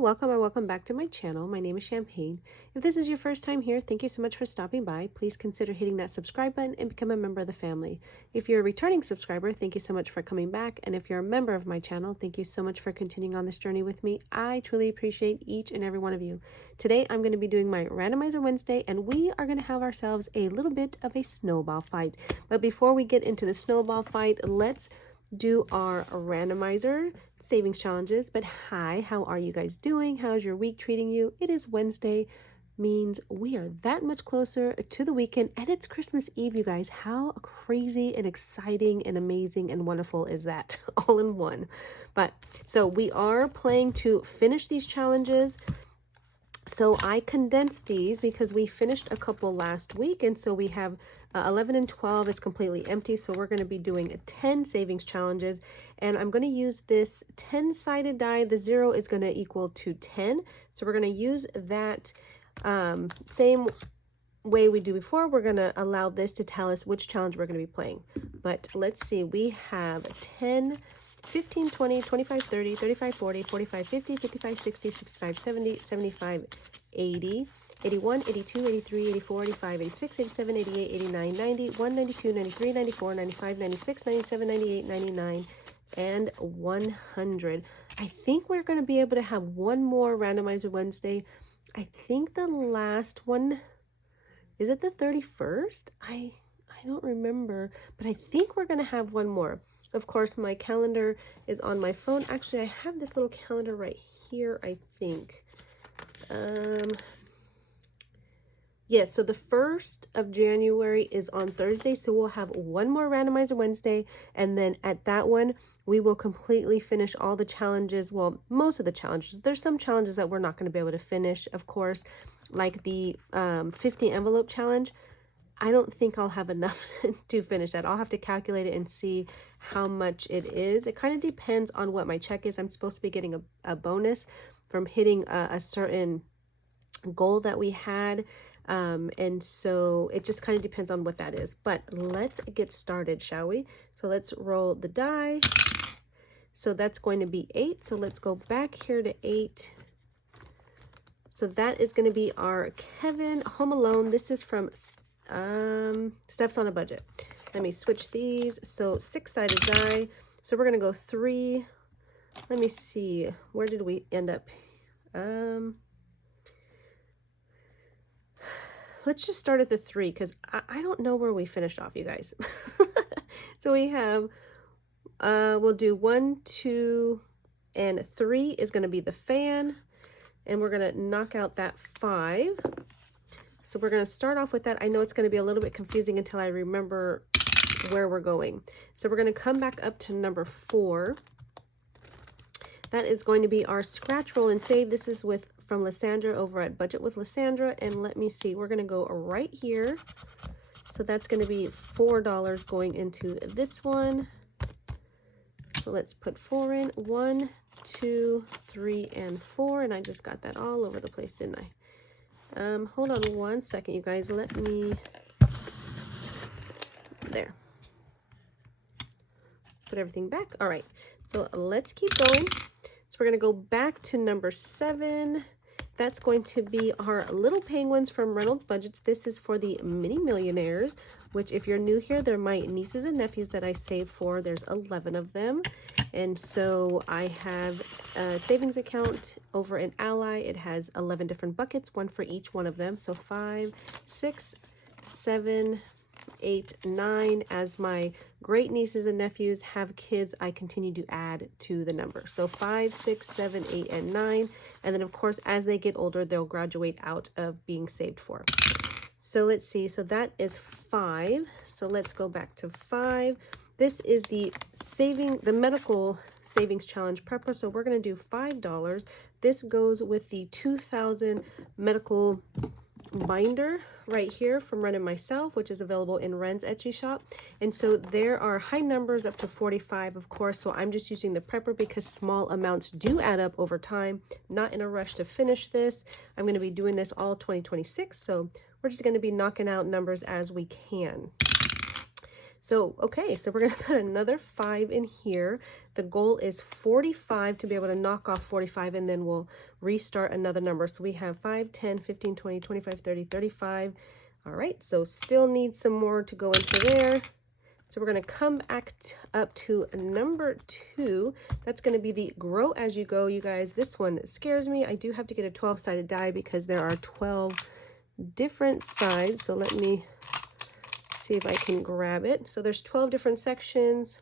welcome or welcome back to my channel. My name is Champagne. If this is your first time here, thank you so much for stopping by. Please consider hitting that subscribe button and become a member of the family. If you're a returning subscriber, thank you so much for coming back. And if you're a member of my channel, thank you so much for continuing on this journey with me. I truly appreciate each and every one of you. Today, I'm going to be doing my Randomizer Wednesday, and we are going to have ourselves a little bit of a snowball fight. But before we get into the snowball fight, let's do our randomizer savings challenges. But hi, how are you guys doing? How's your week treating you? It is Wednesday, means we are that much closer to the weekend, and it's Christmas Eve, you guys. How crazy and exciting and amazing and wonderful is that all in one? But so we are planning to finish these challenges. So I condensed these because we finished a couple last week, and so we have 11 and 12 is completely empty. So we're going to be doing 10 savings challenges, and I'm going to use this 10-sided die. The 0 is going to equal to 10. So we're going to use that same way we do before. We're going to allow this to tell us which challenge we're going to be playing. But let's see, we have 10, 15, 20, 25, 30, 35, 40, 45, 50, 55, 60, 65, 70, 75, 80, 81, 82, 83, 84, 85, 86, 87, 88, 89, 90, 1, 92, 93, 94, 95, 96, 97, 98, 99, and 100. I think we're going to be able to have one more Randomizer Wednesday. I think the last one, is it the 31st? I don't remember, but I think we're going to have one more. Of course, my calendar is on my phone. Actually, I have this little calendar right here, I think. Yes, so the 1st of January is on Thursday, so we'll have one more Randomizer Wednesday, and then at that one, we will completely finish all the challenges. Well, most of the challenges. There's some challenges that we're not going to be able to finish, of course, like the 50 envelope challenge. I don't think I'll have enough to finish that. I'll have to calculate it and see how much it is. It kind of depends on what my check is. I'm supposed to be getting a bonus from hitting a certain goal that we had. And so it just kind of depends on what that is. But let's get started, shall we? So let's roll the die. So that's going to be 8. So let's go back here to 8. So that is going to be our Kevin Home Alone. This is from Steph's on a Budget. Let me switch these. So 6-sided die. So we're going to go 3. Let me see. Where did we end up? Let's just start at the 3 because I don't know where we finished off, you guys. So we have, we'll do 1, 2, and 3 is going to be the fan. And we're going to knock out that 5. So we're going to start off with that. I know it's going to be a little bit confusing until I remember where we're going. So we're going to come back up to number 4. That is going to be our scratch roll and save. This is from Lysandra over at Budget with Lysandra. And let me see, we're going to go right here. So that's going to be $4 going into this one. So let's put 4 in. 1, 2, 3, and 4. And I just got that all over the place, didn't I? Hold on one second, you guys. Let me, there. Put everything back. All right, so let's keep going. So we're going to go back to number 7. That's going to be our Little Penguins from Reynolds Budgets. This is for the Mini Millionaires, which if you're new here, they're my nieces and nephews that I saved for. There's 11 of them. And so I have a savings account over in Ally. It has 11 different buckets, one for each one of them. So 5, 6, 7, 8, 9. As my great nieces and nephews have kids, I continue to add to the number. So 5, 6, 7, 8, and 9. And then of course, as they get older, they'll graduate out of being saved for. So let's see. So that is 5. So let's go back to 5. This is the medical savings challenge prepper. So we're going to do $5. This goes with the 2000 medical binder right here from Wren and myself, which is available in Wren's Etsy shop. And so there are high numbers up to 45, of course. So I'm just using the prepper because small amounts do add up over time. Not in a rush to finish this. I'm going to be doing this all 2026. So we're just going to be knocking out numbers as we can. So, okay, so we're going to put another 5 in here. The goal is 45 to be able to knock off 45, and then we'll restart another number. So we have 5, 10, 15, 20, 25, 30, 35. All right, so still need some more to go into there. So we're going to come back up to number 2. That's going to be the grow as you go, you guys. This one scares me. I do have to get a 12-sided die because there are 12 different sides. So let me see if I can grab it. So there's 12 different sections.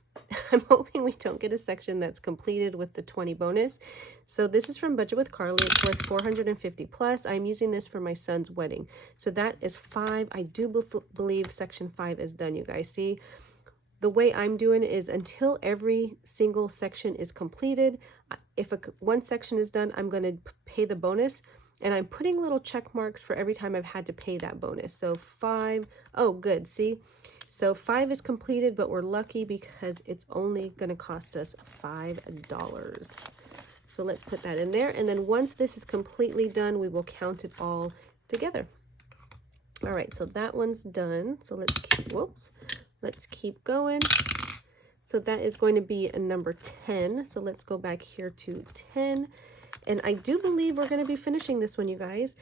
I'm hoping we don't get a section that's completed with the 20 bonus. So this is from Budget with Carly. It's worth 450 plus. I'm using this for my son's wedding. So that is 5. I do believe section 5 is done, you guys. See, the way I'm doing it is until every single section is completed. If one section is done, I'm going to pay the bonus. And I'm putting little check marks for every time I've had to pay that bonus. So 5, oh good, see? So 5 is completed, but we're lucky because it's only gonna cost us $5. So let's put that in there. And then once this is completely done, we will count it all together. All right, so that one's done. So let's keep going. So that is going to be a number 10. So let's go back here to 10. And I do believe we're going to be finishing this one, you guys.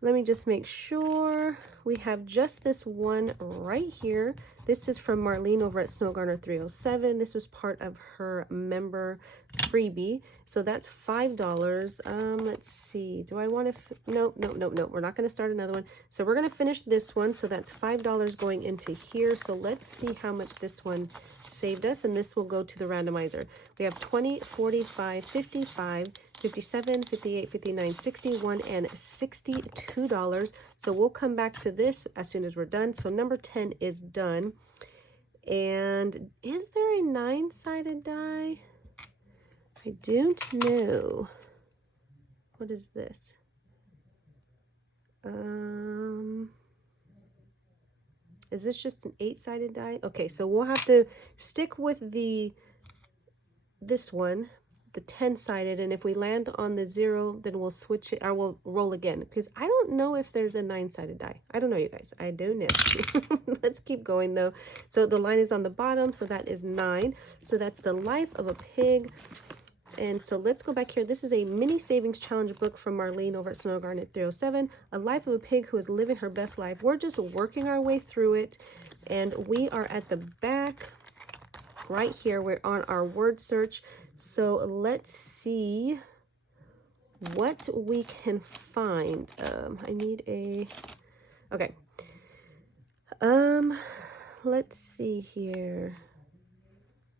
Let me just make sure we have just this one right here. This is from Marlene over at Snowgarner 307. This was part of her member freebie. So that's $5. Let's see. Do I want to? No. We're not going to start another one. So we're going to finish this one. So that's $5 going into here. So let's see how much this one saved us. And this will go to the randomizer. We have 20, 45, 55, 57, 58, 59, 61, and $62. So we'll come back to this as soon as we're done. So number 10 is done. And is there a 9-sided die? I don't know. What is this? Is this just an 8-sided die? Okay, so we'll have to stick with this one, the 10-sided, and if we land on the 0, then we'll switch it, or we'll roll again, because I don't know if there's a 9-sided die. I don't know, you guys. I don't know. Let's keep going, though. So the line is on the bottom, so that is 9. So that's The Life of a Pig. And so let's go back here. This is a mini savings challenge book from Marlene over at Snowgarner 307. A Life of a Pig Who is Living Her Best Life. We're just working our way through it, and we are at the back right here. We're on our word search. So let's see what we can find. I need a, okay. Let's see here.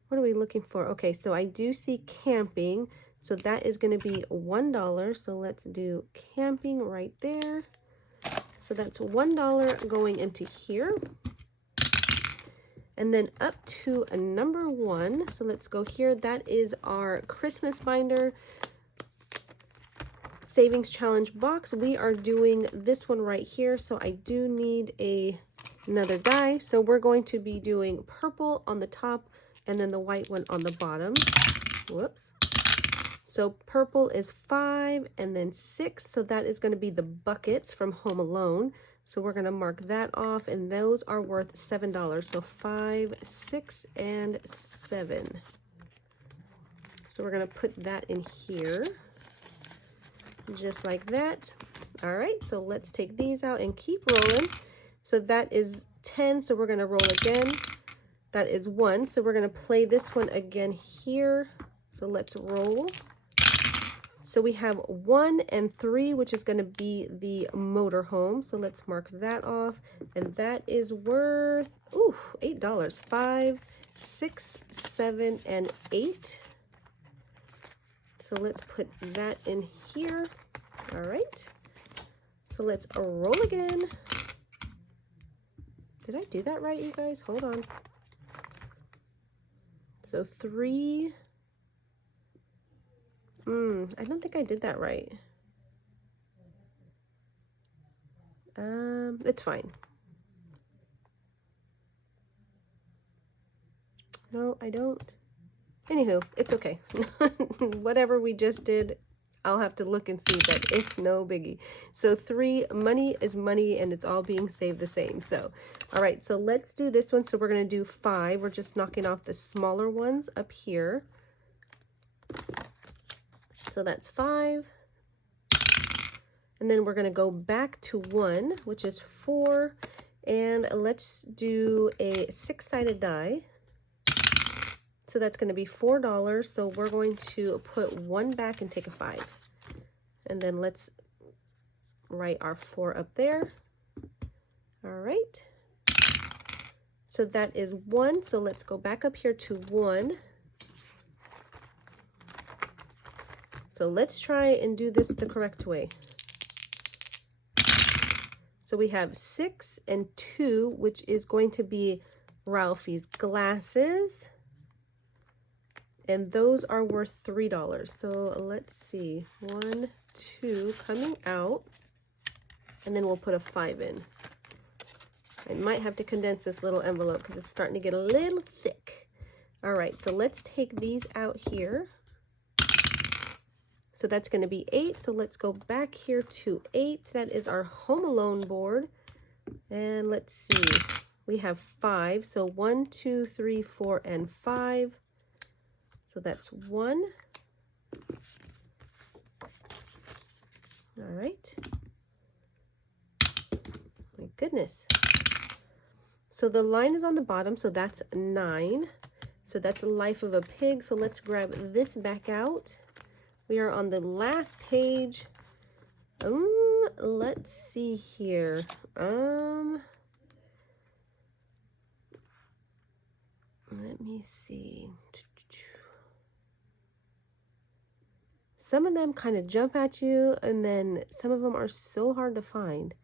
What are we looking for? Okay, so I do see camping. So that is going to be $1. So let's do camping right there. So that's $1 going into here. And then up to a number 1. So let's go here. That is our Christmas binder savings challenge box. We are doing this one right here. So I do need another die. So we're going to be doing purple on the top and then the white one on the bottom. Whoops. So purple is 5 and then 6. So that is going to be the buckets from Home Alone. So we're going to mark that off, and those are worth $7. So 5, 6, and 7. So we're going to put that in here, just like that. All right, so let's take these out and keep rolling. So that is 10, so we're going to roll again. That is 1, so we're going to play this one again here. So let's roll. So we have 1 and 3, which is going to be the motorhome. So let's mark that off. And that is worth, $8. 5, 6, 7, and 8. So let's put that in here. All right. So let's roll again. Did I do that right, you guys? Hold on. So 3. I don't think I did that right. It's fine. No, I don't. Anywho, it's okay. Whatever we just did, I'll have to look and see, but it's no biggie. So 3, money is money, and it's all being saved the same. So, all right, so let's do this one. So we're going to do 5. We're just knocking off the smaller ones up here. So that's 5. And then we're going to go back to 1, which is 4. And let's do a 6-sided die. So that's going to be $4. So we're going to put 1 back and take a 5. And then let's write our 4 up there. All right. So that is 1. So let's go back up here to 1. So let's try and do this the correct way. So we have 6 and 2, which is going to be Ralphie's glasses. And those are worth $3. So let's see, 1, 2 coming out, and then we'll put a 5 in. I might have to condense this little envelope because it's starting to get a little thick. All right, so let's take these out here. So that's going to be 8. So let's go back here to 8. That is our Home Alone board. And let's see, we have 5. So 1, 2, 3, 4, and 5. So that's 1. All right. My goodness. So the line is on the bottom, so that's 9. So that's the Life of a Pig. So let's grab this back out. We are on the last page. Let's see here. Let me see. Some of them kind of jump at you, and then some of them are so hard to find.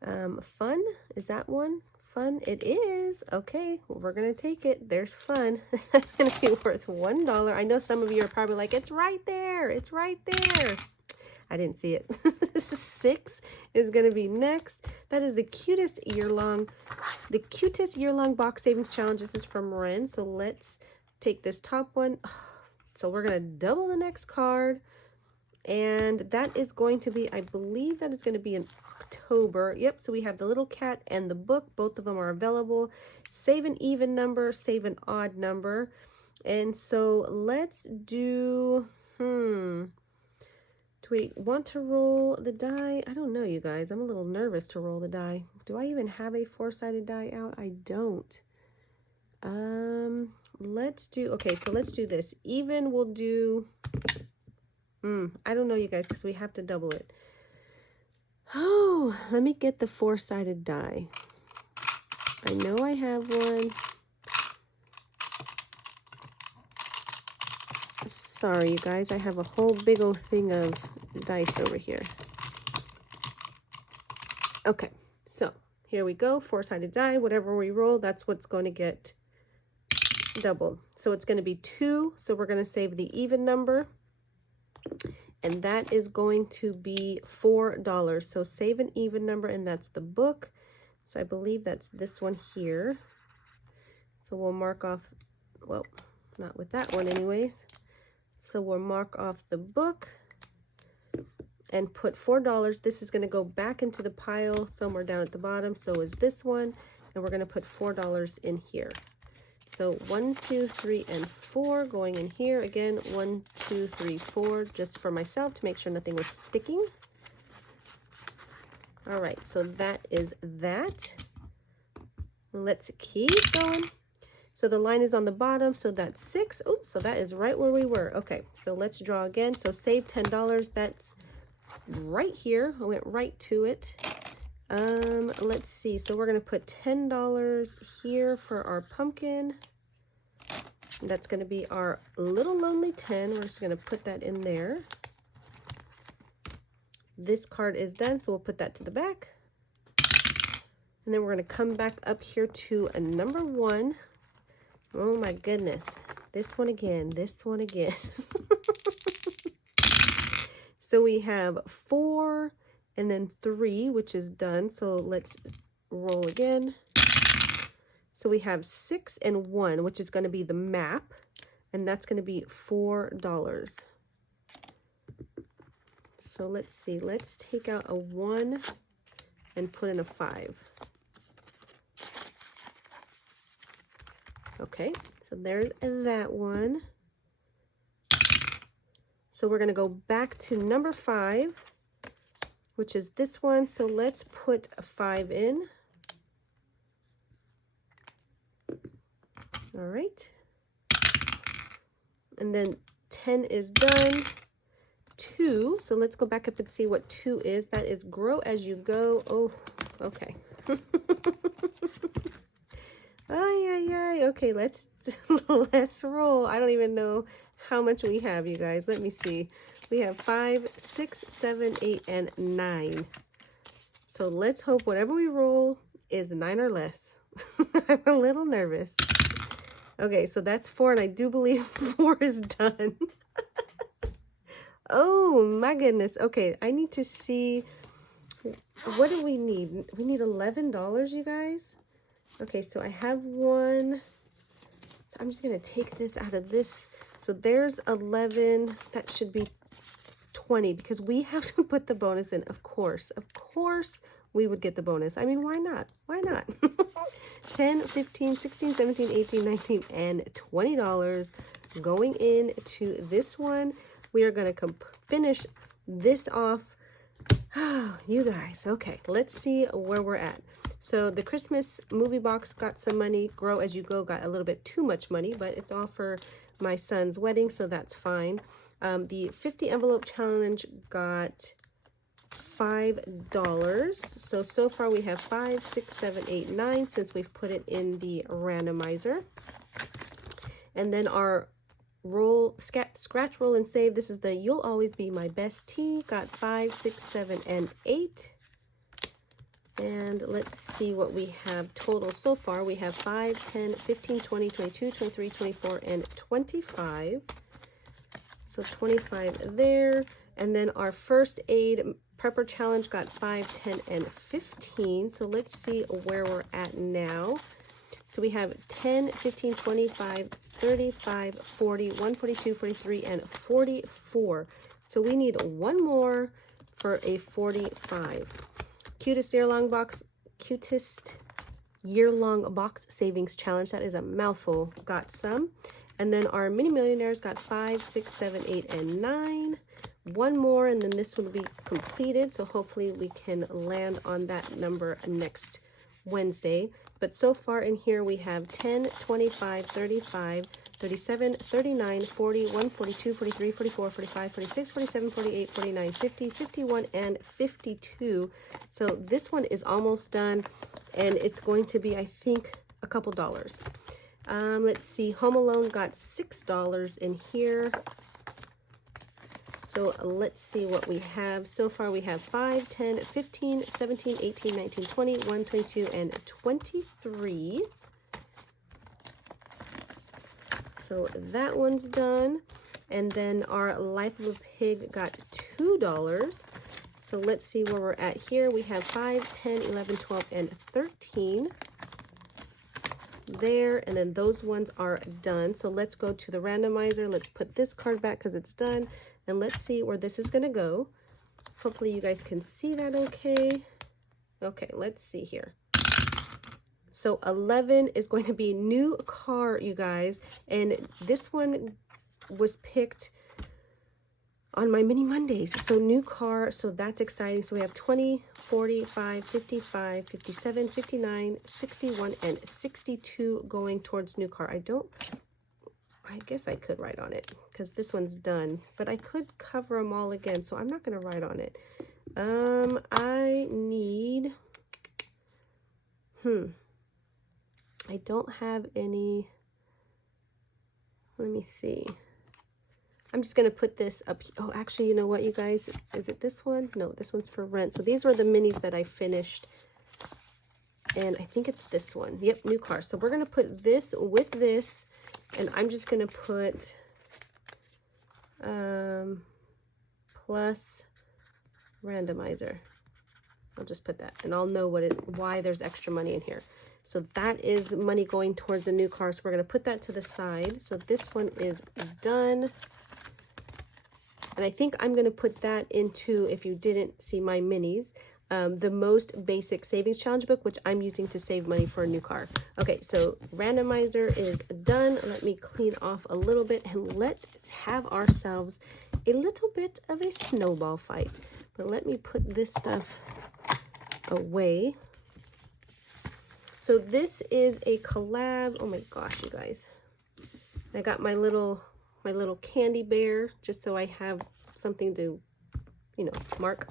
Fun, is that one? Fun, it is. Okay, well, we're gonna take it. There's fun. That's gonna be worth $1. I know some of you are probably like, it's right there. It's right there. I didn't see it. 6 is gonna be next. That is the cutest year-long box savings challenge. This is from Wren. So let's take this top one. So we're gonna double the next card. And that is going to be, I believe that is going to be in October. Yep, so we have the little cat and the book. Both of them are available. Save an even number, save an odd number. And so let's do, do we want to roll the die? I don't know, you guys. I'm a little nervous to roll the die. Do I even have a 4-sided die out? I don't. Let's do, okay, so let's do this. Even we'll do... I don't know, you guys, because we have to double it. Oh, let me get the 4-sided die. I know I have one. Sorry, you guys, I have a whole big old thing of dice over here. Okay, so here we go, 4-sided die. Whatever we roll, that's what's going to get doubled. So it's going to be 2, so we're going to save the even number. And that is going to be $4. So save an even number, and that's the book. So I believe that's this one here. So we'll mark off, well, not with that one anyways. So we'll mark off the book and put $4. This is going to go back into the pile somewhere down at the bottom. So is this one, and we're going to put $4 in here. So 1, 2, 3, and 4 going in here. Again, 1, 2, 3, 4, just for myself to make sure nothing was sticking. All right, so that is that. Let's keep going. So the line is on the bottom, so that's 6. Oops, so that is right where we were. Okay, so let's draw again. So save $10. That's right here. I went right to it. Let's see. So we're going to put $10 here for our pumpkin. That's going to be our little lonely 10. We're just going to put that in there. This card is done, so we'll put that to the back. And then we're going to come back up here to a number 1. Oh my goodness. This one again. This one again. So we have 4 and then 3, which is done. So let's roll again. So we have 6 and 1, which is going to be the map. And that's going to be $4. So let's see. Let's take out a 1 and put in a 5. Okay, so there's that one. So we're going to go back to number 5, which is this one. So let's put a 5 in. All right. And then 10 is done. 2. So let's go back up and see what 2 is. That is grow as you go. Oh, okay. Okay, let's roll. I don't even know how much we have, you guys. Let me see. We have 5, 6, 7, 8, and 9. So let's hope whatever we roll is 9 or less. I'm a little nervous. Okay, so that's 4, and I do believe 4 is done. Oh my goodness. Okay, I need to see, what do we need? We need $11, you guys. Okay, so I have 1. So I'm just gonna take this out of this. So there's 11. That should be 20 because we have to put the bonus in. Of course we would get the bonus. I mean, why not? Why not? 10, 15, 16, 17, 18, 19, and $20 going into this one. We are going to finish this off. Oh, you guys. Okay, let's see where we're at. So the Christmas movie box got some money. Grow as you go got a little bit too much money, but it's all for my son's wedding, so that's fine. The 50 envelope challenge got $5. So far we have 5, 6, 7, 8, 9 since we've put it in the randomizer. And then our scratch, roll, and save. This is the You'll Always Be My Bestie. Got 5, 6, 7, and 8. And let's see what we have total so far. We have 5, 10, 15, 20, 22, 23, 24, and 25. So 25 there. And then our first aid prepper challenge got 5, 10, and 15. So let's see where we're at now. So we have 10, 15, 25, 35, 40, 142, 43, and 44. So we need 1 more for a 45. Cutest year-long box savings challenge. That is a mouthful. Got some. And then our mini millionaires got 5, 6, 7, 8, and 9. 1 more, and then this will be completed. So hopefully we can land on that number next Wednesday. But so far in here we have 10, 25, 35, 37, 39, 40, 142, 43, 44, 45, 46, 47, 48, 49, 50, 51, and 52. So this one is almost done, and it's going to be, I think, a couple dollars. Let's see, Home Alone got $6 in here. So let's see what we have. So far we have 5, 10, 15, 17, 18, 19, 20, 1, 22, and 23. So that one's done. And then our Life of a Pig got $2. So let's see where we're at here. We have 5, 10, 11, 12, and 13 there. And then those ones are done. So let's go to the randomizer. Let's put this card back because it's done. And let's see where this is going to go. Hopefully you guys can see that okay. Okay, let's see here. So 11 is going to be new car, you guys. And this one was picked on my mini Mondays. So new car, so that's exciting. So we have 20, 45, 55, 57, 59, 61, and 62 going towards new car. I guess I could write on it because this one's done, but I could cover them all again, so I'm not going to write on it. I need, I don't have any, let me see. I'm just going to put this up. Oh, actually, you know what, you guys? Is it this one? No, this one's for rent. So these were the minis that I finished, and I think it's this one. Yep, new car. So we're going to put this with this. And I'm just going to put plus randomizer. I'll just put that, and I'll know why there's extra money in here. So that is money going towards a new car. So we're going to put that to the side. So this one is done. And I think I'm going to put that into, if you didn't see my minis, the most basic savings challenge book, which I'm using to save money for a new car. Okay, so randomizer is done. Let me clean off a little bit and let's have ourselves a little bit of a snowball fight. But let me put this stuff away. So this is a collab. Oh my gosh, you guys. I got my little candy bear just so I have something to, you know, mark.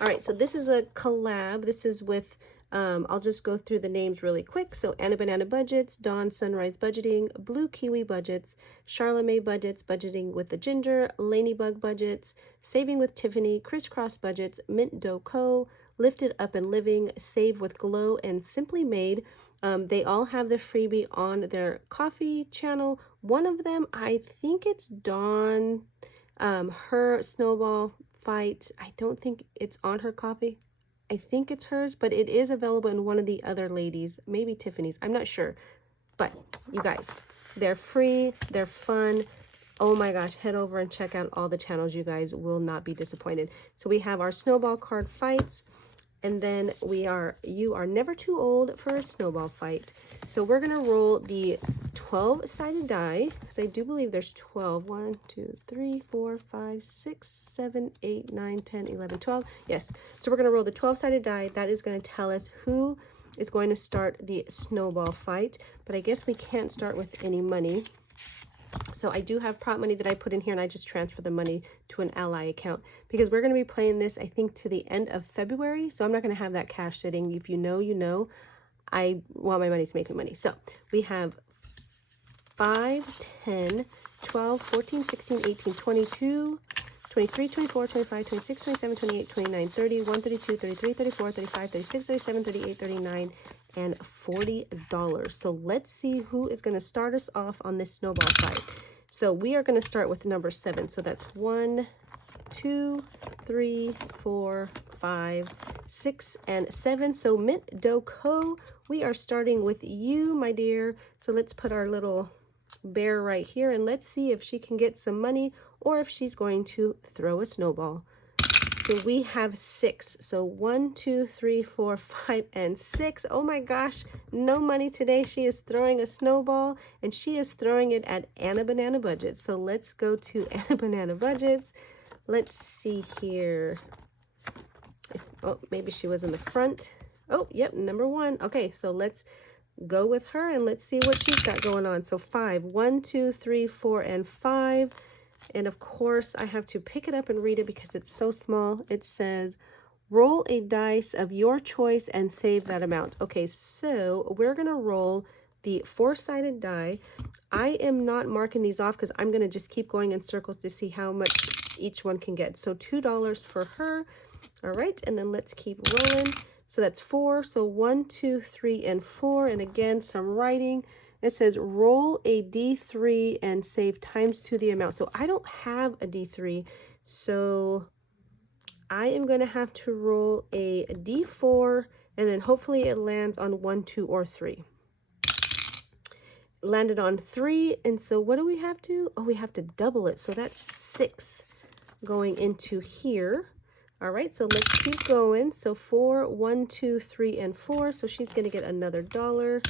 All right, so this is a collab. This is with, I'll just go through the names really quick. So Anna Banana Budgets, Dawn Sunrise Budgeting, Blue Kiwi Budgets, Charlemagne Budgets, Budgeting with the Ginger, Lanybug Budgets, Saving with Tiffany, Crisscross Budgets, Mint Dough Co., Lifted Up and Living, Save with Glow, and Simply Made. They all have the freebie on their coffee channel. One of them, I think it's Dawn, her Snowball fight. I don't think it's on her coffee. I think it's hers, but it is available in one of the other ladies, maybe Tiffany's. I'm not sure. But you guys, they're free, they're fun. Oh my gosh, head over and check out all the channels. You guys will not be disappointed. So we have our snowball card fights, and then you are never too old for a snowball fight. So we're gonna roll the 12-sided die, because I do believe there's 12. 1, 2, 3, 4, 5, 6, 7, 8, 9, 10, 11, 12. Yes, so we're gonna roll the 12-sided die. That is gonna tell us who is going to start the snowball fight, but I guess we can't start with any money. So I do have prop money that I put in here, and I just transfer the money to an ally account because we're going to be playing this, I think, to the end of February. So I'm not going to have that cash sitting. If you know, you know. I want my money to make me money. So we have 5, 10, 12, 14, 16, 18, 22, 23, 24, 25, 26, 27, 28, 29, 30, 1, 32, 33, 34, 35, 36, 37, 38, 39, and $40. So let's see who is going to start us off on this snowball fight. So we are going to start with number 7. So that's 1, 2, 3, 4, 5, 6, and 7. So Mint Dough Co., we are starting with you, my dear. So let's put our little bear right here, and let's see if she can get some money or if she's going to throw a snowball. So we have 6. So 1, 2, 3, 4, 5, and 6. Oh my gosh, no money today. She is throwing a snowball, and she is throwing it at Anna Banana Budgets. So let's go to Anna Banana Budgets. Let's see here. Oh, maybe she was in the front. Oh, yep, number 1. Okay, so let's go with her, and let's see what she's got going on. So 5. 1, 2, 3, 4, and 5. And of course, I have to pick it up and read it because it's so small. It says, roll a dice of your choice and save that amount. Okay, so we're going to roll the 4-sided die. I am not marking these off because I'm going to just keep going in circles to see how much each one can get. So $2 for her. All right, and then let's keep rolling. So that's 4. So 1, 2, 3, and 4. And again, some writing. It says roll a D3 and save ×2 the amount. So I don't have a D3. So I am going to have to roll a D4, and then hopefully it lands on 1, 2, or 3. Landed on 3. And so what do we have to? Oh, we have to double it. So that's 6 going into here. All right, so let's keep going. So 4, 1, 2, 3, and 4. So she's going to get another $1.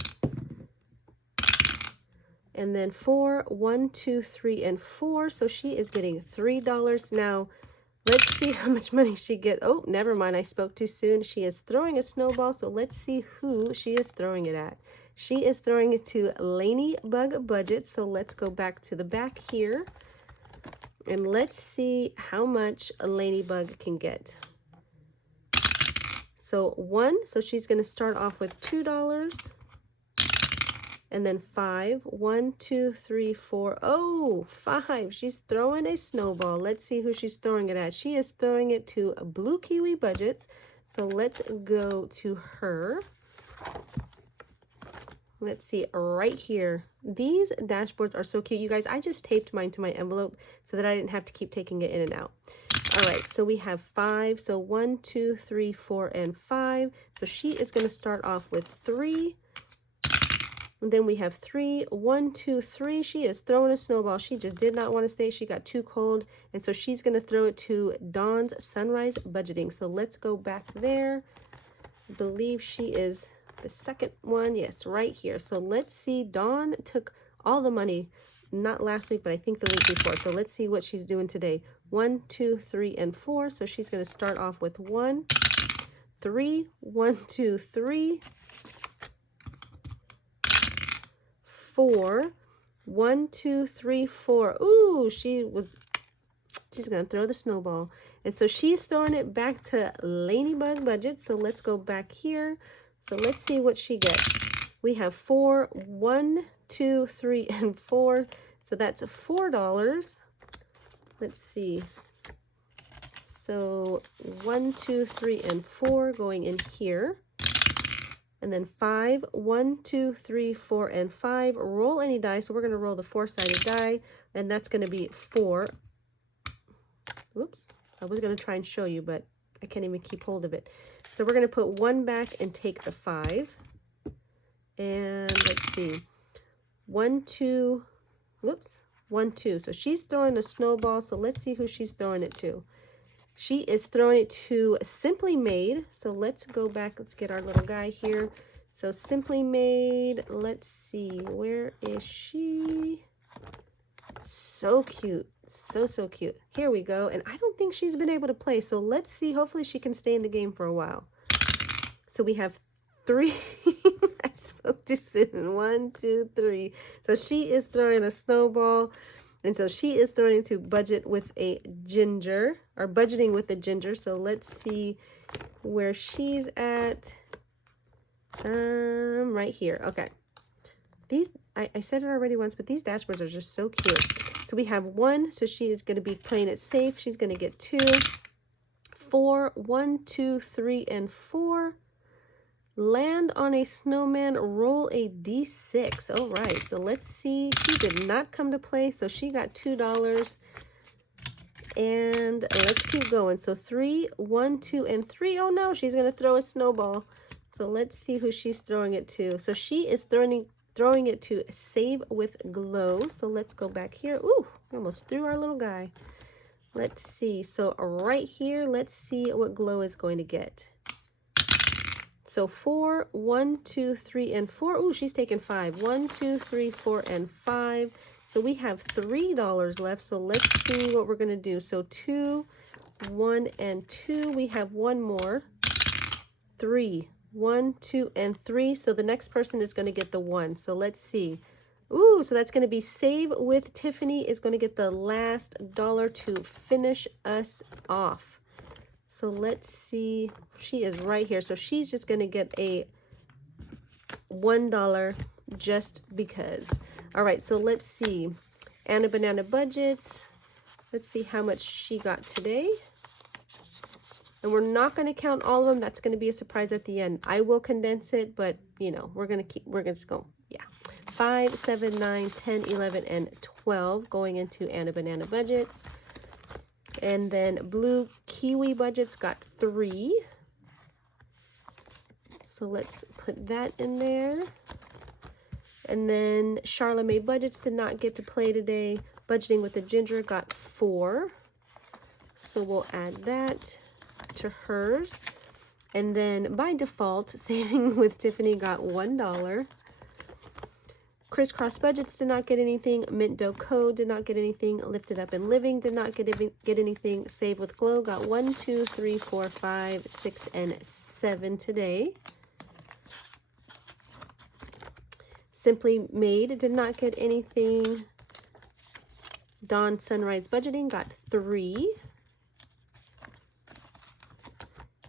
And then 4, 1, 2, 3, and 4. So she is getting $3. Now, let's see how much money she gets. Oh, never mind. I spoke too soon. She is throwing a snowball. So let's see who she is throwing it at. She is throwing it to Lanybug Budget. So let's go back to the back here. And let's see how much a Lanybug can get. So 1. So she's going to start off with $2. And then 5. 1, 2, 3, 4. Oh, 5. She's throwing a snowball. Let's see who she's throwing it at. She is throwing it to Blue Kiwi Budgets. So let's go to her. Let's see right here. These dashboards are so cute. You guys, I just taped mine to my envelope so that I didn't have to keep taking it in and out. All right, so we have 5. So 1, 2, 3, 4, and 5. So she is going to start off with 3. And then we have 3, 1, 2, 3. She is throwing a snowball. She just did not want to stay. She got too cold. And so she's going to throw it to Dawn's Sunrise Budgeting. So let's go back there. I believe she is the second one. Yes, right here. So let's see. Dawn took all the money, not last week, but I think the week before. So let's see what she's doing today. 1, 2, 3, and 4. So she's going to start off with 1, 3, 1, 2, 3. 4, 1, 2, 3, 4. Ooh, she's gonna throw the snowball, and so she's throwing it back to Ladybug Budget. So let's go back here. So let's see what she gets. We have 4, 1, 2, 3, and 4. So that's $4. Let's see. So 1, 2, 3, and 4 going in here. And then 5, 1, 2, 3, 4, and 5. Roll any die. So we're going to roll the 4-sided die. And that's going to be 4. Oops. I was going to try and show you, but I can't even keep hold of it. So we're going to put 1 back and take the 5. And let's see. 1, 2. Whoops. 1, 2. So she's throwing a snowball. So let's see who she's throwing it to. She is throwing it to Simply Made. So let's go back. Let's get our little guy here. So Simply Made. Let's see. Where is she? So cute. So cute. Here we go. And I don't think she's been able to play. So let's see. Hopefully she can stay in the game for a while. So we have 3. I spoke too soon. 1, 2, 3. So she is throwing a snowball. And so she is throwing into budget with a ginger, or budgeting with a ginger. So let's see where she's at. Right here. Okay. These, I said it already once, but these dashboards are just so cute. So we have 1, so she is going to be playing it safe. She's going to get 2, 4, 1, 2, 3, and 4. Land on a snowman, roll a d6. All right, so let's see. She did not come to play, so she got $2. And let's keep going. So 3, 1, 2, and 3. Oh no, she's going to throw a snowball. So let's see who she's throwing it to. So she is throwing it to Save with Glow. So let's go back here. Ooh, we almost threw our little guy. Let's see. So right here, let's see what Glow is going to get. So 4, 1, 2, 3, and 4. Ooh, she's taking 5. 1, 2, 3, 4, and 5. So we have $3 left. So let's see what we're going to do. So 2, 1, and 2. We have one more. 3, 1, 2, and 3. So the next person is going to get the 1. So let's see. Ooh, so that's going to be Save with Tiffany is going to get the last dollar to finish us off. So let's see. She is right here. So she's just going to get a $1 just because. All right, so let's see. Anna Banana Budgets. Let's see how much she got today. And we're not going to count all of them. That's going to be a surprise at the end. I will condense it, but you know, we're going to just go. Yeah. 5, 7, 9, 10, 11, and 12 going into Anna Banana Budgets. And then Blue Kiwi Budgets got 3. So let's put that in there. And then Charlamagne Budgets did not get to play today. Budgeting with the Ginger got 4. So we'll add that to hers. And then by default, Saving with Tiffany got $1. Crisscross Budgets did not get anything. Mint Dough Co. did not get anything. Lifted Up and Living did not get anything. Save with Glow got 1, 2, 3, 4, 5, 6, and 7 today. Simply Made did not get anything. Dawn Sunrise Budgeting got 3.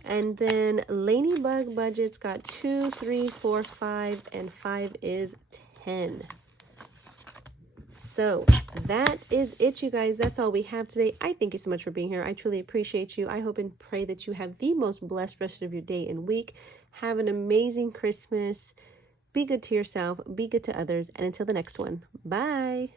And then Ladybug Budgets got 2, 3, 4, 5, and 5 is 10. So that is it, you guys. That's all we have today. I thank you so much for being here. I truly appreciate you. I hope and pray that you have the most blessed rest of your day and week. Have an amazing Christmas. Be good to yourself. Be good to others. And until the next one, bye.